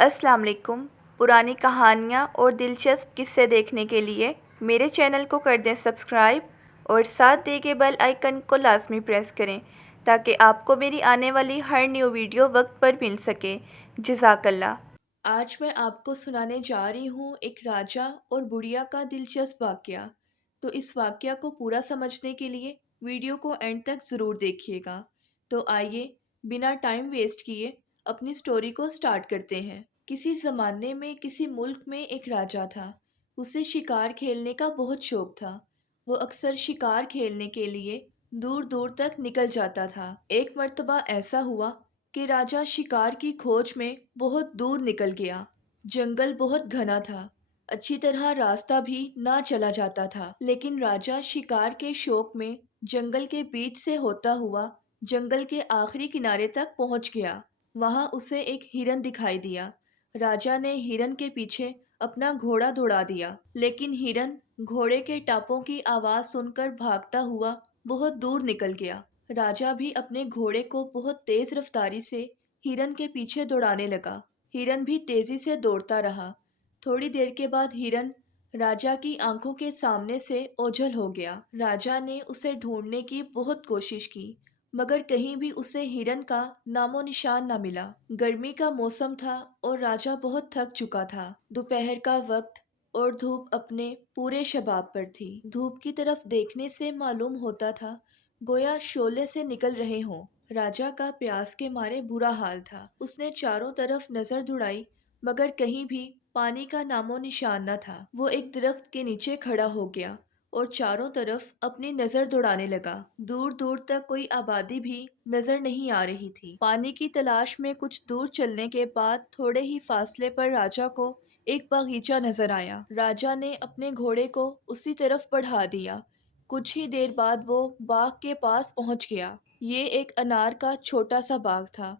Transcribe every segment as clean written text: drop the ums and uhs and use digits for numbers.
السلام علیکم۔ پرانی کہانیاں اور دلچسپ قصے دیکھنے کے لیے میرے چینل کو کر دیں سبسکرائب اور ساتھ دیے گئے بیل آئیکن کو لازمی پریس کریں تاکہ آپ کو میری آنے والی ہر نیو ویڈیو وقت پر مل سکے۔ جزاک اللہ۔ آج میں آپ کو سنانے جا رہی ہوں ایک راجا اور بڑھیا کا دلچسپ واقعہ۔ تو اس واقعہ کو پورا سمجھنے کے لیے ویڈیو کو اینڈ تک ضرور دیکھیے گا۔ تو آئیے بنا ٹائم ویسٹ کیے اپنی سٹوری کو سٹارٹ کرتے ہیں۔ کسی زمانے میں کسی ملک میں ایک راجا تھا۔ اسے شکار کھیلنے کا بہت شوق تھا۔ وہ اکثر شکار کھیلنے کے لیے دور دور تک نکل جاتا تھا۔ ایک مرتبہ ایسا ہوا کہ راجا شکار کی کھوج میں بہت دور نکل گیا۔ جنگل بہت گھنا تھا، اچھی طرح راستہ بھی نہ چلا جاتا تھا، لیکن راجا شکار کے شوق میں جنگل کے بیچ سے ہوتا ہوا جنگل کے آخری کنارے تک پہنچ گیا۔ وہاں اسے ایک ہرن دکھائی دیا۔ راجا نے ہرن کے پیچھے اپنا گھوڑا دوڑا دیا، لیکن ہرن گھوڑے کے ٹاپوں کی آواز سن کر بھاگتا ہوا بہت دور نکل گیا۔ راجا بھی اپنے گھوڑے کو بہت تیز رفتاری سے ہرن کے پیچھے دوڑانے لگا۔ ہرن بھی تیزی سے دوڑتا رہا۔ تھوڑی دیر کے بعد ہرن راجا کی آنکھوں کے سامنے سے اوجھل ہو گیا۔ راجا نے اسے ڈھونڈنے کی بہت کوشش کی، مگر کہیں بھی اسے ہرن کا نام و نشان نہ ملا۔ گرمی کا موسم تھا اور راجا بہت تھک چکا تھا۔ دوپہر کا وقت اور دھوپ اپنے پورے شباب پر تھی۔ دھوپ کی طرف دیکھنے سے معلوم ہوتا تھا گویا شعلے سے نکل رہے ہوں۔ راجا کا پیاس کے مارے برا حال تھا۔ اس نے چاروں طرف نظر دوڑائی، مگر کہیں بھی پانی کا نام و نشان نہ تھا۔ وہ ایک درخت کے نیچے کھڑا ہو گیا اور چاروں طرف اپنی نظر دوڑانے لگا۔ دور دور تک کوئی آبادی بھی نظر نہیں آ رہی تھی۔ پانی کی تلاش میں کچھ دور چلنے کے بعد تھوڑے ہی فاصلے پر راجا کو ایک باغیچہ نظر آیا۔ راجا نے اپنے گھوڑے کو اسی طرف بڑھا دیا۔ کچھ ہی دیر بعد وہ باغ کے پاس پہنچ گیا۔ یہ ایک انار کا چھوٹا سا باغ تھا۔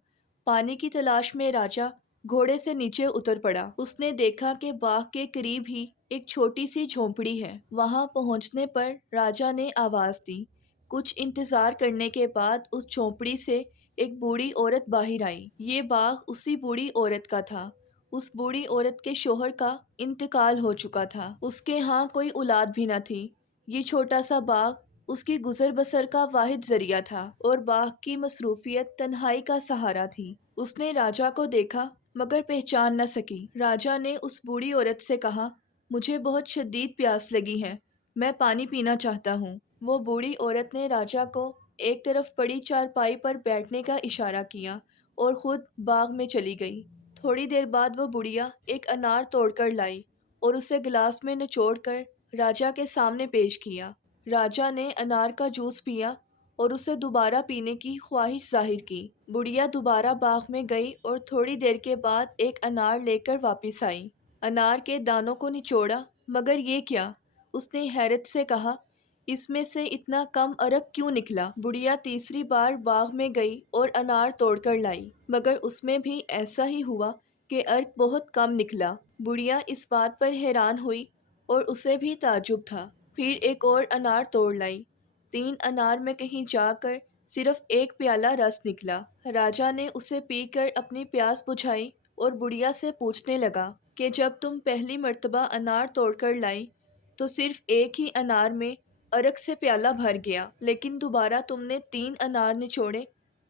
پانی کی تلاش میں راجا گھوڑے سے نیچے اتر پڑا۔ اس نے دیکھا کہ باغ کے قریب ہی ایک چھوٹی سی جھونپڑی ہے۔ وہاں پہنچنے پر راجا نے آواز دی۔ کچھ انتظار کرنے کے بعد اس جھونپڑی سے ایک بوڑھی عورت باہر آئی۔ یہ باغ اسی بوڑھی عورت کا تھا۔ اس بوڑھی عورت کے شوہر کا انتقال ہو چکا تھا۔ اس کے ہاں کوئی اولاد بھی نہ تھی۔ یہ چھوٹا سا باغ اس کی گزر بسر کا واحد ذریعہ تھا اور باغ کی مصروفیت تنہائی کا سہارا تھی۔ اس نے راجا کو دیکھا مگر پہچان نہ سکی۔ راجا نے اس بوڑھی عورت سے کہا، مجھے بہت شدید پیاس لگی ہے، میں پانی پینا چاہتا ہوں۔ وہ بوڑھی عورت نے راجا کو ایک طرف پڑی چارپائی پر بیٹھنے کا اشارہ کیا اور خود باغ میں چلی گئی۔ تھوڑی دیر بعد وہ بڑھیا ایک انار توڑ کر لائی اور اسے گلاس میں نچوڑ کر راجا کے سامنے پیش کیا۔ راجا نے انار کا جوس پیا اور اسے دوبارہ پینے کی خواہش ظاہر کی۔ بڑھیا دوبارہ باغ میں گئی اور تھوڑی دیر کے بعد ایک انار لے کر واپس آئی۔ انار کے دانوں کو نچوڑا، مگر یہ کیا؟ اس نے حیرت سے کہا، اس میں سے اتنا کم عرق کیوں نکلا؟ بڑھیا تیسری بار باغ میں گئی اور انار توڑ کر لائی، مگر اس میں بھی ایسا ہی ہوا کہ عرق بہت کم نکلا۔ بڑھیا اس بات پر حیران ہوئی اور اسے بھی تعجب تھا۔ پھر ایک اور انار توڑ لائی۔ 3 انار میں کہیں جا کر صرف ایک پیالہ رس نکلا۔ راجا نے اسے پی کر اپنی پیاس بجھائی اور بڑھیا سے پوچھنے لگا کہ جب تم پہلی مرتبہ انار توڑ کر لائی تو صرف ایک ہی انار میں عرق سے پیالہ بھر گیا، لیکن دوبارہ تم نے 3 انار نچوڑے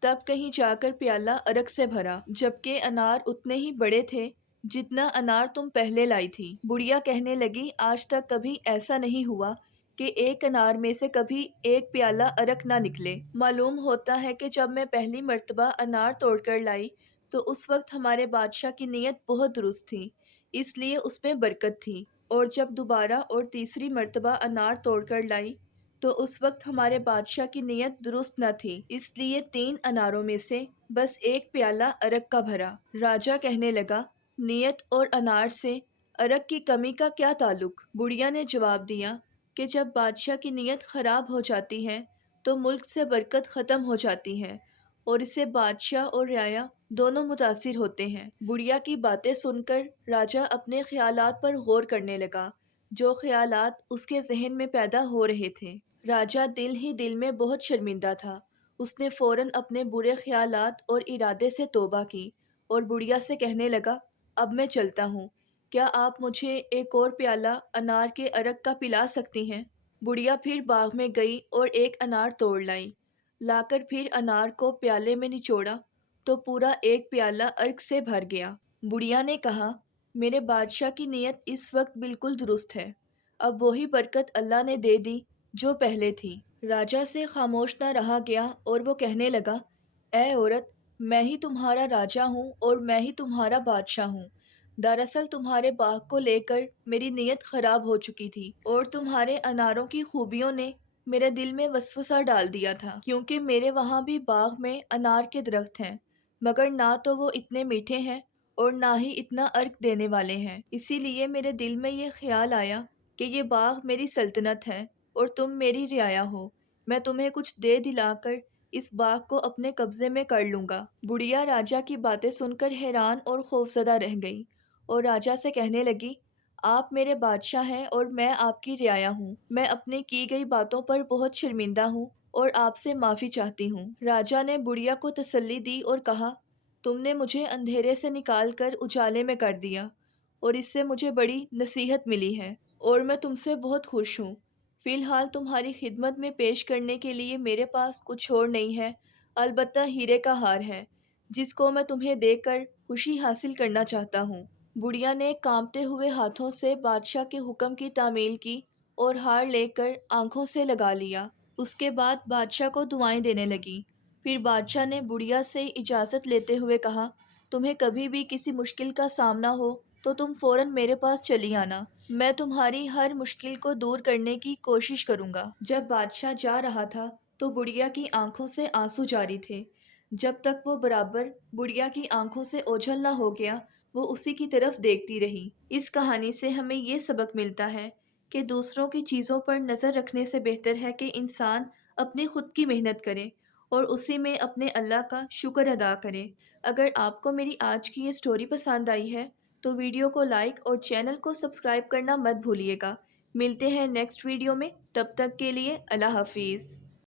تب کہیں جا کر پیالہ عرق سے بھرا، جبکہ انار اتنے ہی بڑے تھے جتنا انار تم پہلے لائی تھی۔ بڑھیا کہنے لگی، آج تک کبھی ایسا نہیں ہوا کہ ایک انار میں سے کبھی ایک پیالہ عرق نہ نکلے۔ معلوم ہوتا ہے کہ جب میں پہلی مرتبہ انار توڑ کر لائی تو اس وقت ہمارے بادشاہ کی نیت بہت درست تھی، اس لیے اس میں برکت تھی، اور جب دوبارہ اور تیسری مرتبہ انار توڑ کر لائی تو اس وقت ہمارے بادشاہ کی نیت درست نہ تھی، اس لیے 3 اناروں میں سے بس ایک پیالہ عرق کا بھرا۔ راجا کہنے لگا، نیت اور انار سے عرق کی کمی کا کیا تعلق؟ بڑھیا نے جواب دیا کہ جب بادشاہ کی نیت خراب ہو جاتی ہے تو ملک سے برکت ختم ہو جاتی ہے اور اس سے بادشاہ اور رعایا دونوں متاثر ہوتے ہیں۔ بڑھیا کی باتیں سن کر راجا اپنے خیالات پر غور کرنے لگا، جو خیالات اس کے ذہن میں پیدا ہو رہے تھے۔ راجا دل ہی دل میں بہت شرمندہ تھا۔ اس نے فوراً اپنے برے خیالات اور ارادے سے توبہ کی اور بڑھیا سے کہنے لگا، اب میں چلتا ہوں۔ کیا آپ مجھے ایک اور پیالہ انار کے عرق کا پلا سکتی ہیں؟ بڑھیا پھر باغ میں گئی اور ایک انار توڑ لائی۔ لا کر پھر انار کو پیالے میں نچوڑا تو پورا ایک پیالہ عرق سے بھر گیا۔ بڑھیا نے کہا، میرے بادشاہ کی نیت اس وقت بالکل درست ہے۔ اب وہی برکت اللہ نے دے دی جو پہلے تھی۔ راجا سے خاموش نہ رہا گیا اور وہ کہنے لگا، اے عورت، میں ہی تمہارا راجا ہوں اور میں ہی تمہارا بادشاہ ہوں۔ دراصل تمہارے باغ کو لے کر میری نیت خراب ہو چکی تھی اور تمہارے اناروں کی خوبیوں نے میرے دل میں وسوسہ ڈال دیا تھا، کیونکہ میرے وہاں بھی باغ میں انار کے درخت ہیں، مگر نہ تو وہ اتنے میٹھے ہیں اور نہ ہی اتنا عرق دینے والے ہیں۔ اسی لیے میرے دل میں یہ خیال آیا کہ یہ باغ میری سلطنت ہے اور تم میری رعایا ہو، میں تمہیں کچھ دے دلا کر اس باغ کو اپنے قبضے میں کر لوں گا۔ بڑھیا راجا کی باتیں سن کر حیران اور خوفزدہ رہ گئی اور راجا سے کہنے لگی، آپ میرے بادشاہ ہیں اور میں آپ کی رعایا ہوں۔ میں اپنے کی گئی باتوں پر بہت شرمندہ ہوں اور آپ سے معافی چاہتی ہوں۔ راجا نے بڑھیا کو تسلی دی اور کہا، تم نے مجھے اندھیرے سے نکال کر اجالے میں کر دیا اور اس سے مجھے بڑی نصیحت ملی ہے اور میں تم سے بہت خوش ہوں۔ فی الحال تمہاری خدمت میں پیش کرنے کے لیے میرے پاس کچھ اور نہیں ہے، البتہ ہیرے کا ہار ہے جس کو میں تمہیں دے کر خوشی حاصل کرنا چاہتا ہوں۔ بڑھیا نے کانپتے ہوئے ہاتھوں سے بادشاہ کے حکم کی تعمیل کی اور ہار لے کر آنکھوں سے لگا لیا۔ اس کے بعد بادشاہ کو دعائیں دینے لگی۔ پھر بادشاہ نے بڑھیا سے اجازت لیتے ہوئے کہا، تمہیں کبھی بھی کسی مشکل کا سامنا ہو تو تم فوراً میرے پاس چلی آنا، میں تمہاری ہر مشکل کو دور کرنے کی کوشش کروں گا۔ جب بادشاہ جا رہا تھا تو بڑھیا کی آنکھوں سے آنسو جاری تھے۔ جب تک وہ برابر بڑھیا کی آنکھوں سے اوجھل نہ ہو گیا وہ اسی کی طرف دیکھتی رہی۔ اس کہانی سے ہمیں یہ سبق ملتا ہے کہ دوسروں کی چیزوں پر نظر رکھنے سے بہتر ہے کہ انسان اپنی خود کی محنت کرے اور اسی میں اپنے اللہ کا شکر ادا کرے۔ اگر آپ کو میری آج کی یہ سٹوری پسند آئی ہے تو ویڈیو کو لائک اور چینل کو سبسکرائب کرنا مت بھولیے گا۔ ملتے ہیں نیکسٹ ویڈیو میں، تب تک کے لیے اللہ حافظ۔